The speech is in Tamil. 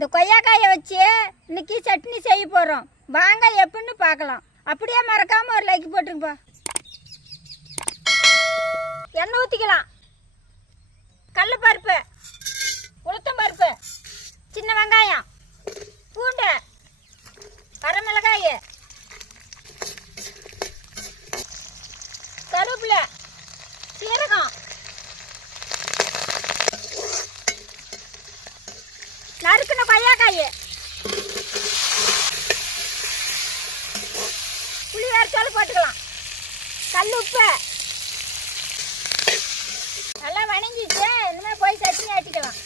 இந்த கொய்யாக்காயை வச்சு இன்னைக்கு சட்னி செய்ய போகிறோம். வாங்க எப்படின்னு பார்க்கலாம். அப்படியே மறக்காமல் ஒரு லைக் போட்டுருப்பா. எண்ணெய் ஊற்றிக்கலாம். கடலைப்பருப்பு, உளுத்தம் பருப்பு, சின்ன வெங்காயம், பூண்டு, வரமிளகாய், கருவேப்பிலை, சீரகம், நறுக்குன கொய்யாக்காய், புளி வேர்ச்சாலும் போட்டுக்கலாம். கல் உப்பு நல்லா வணங்கிட்டு இனிமேல் போய் சட்னி ஆட்டிக்கலாம்.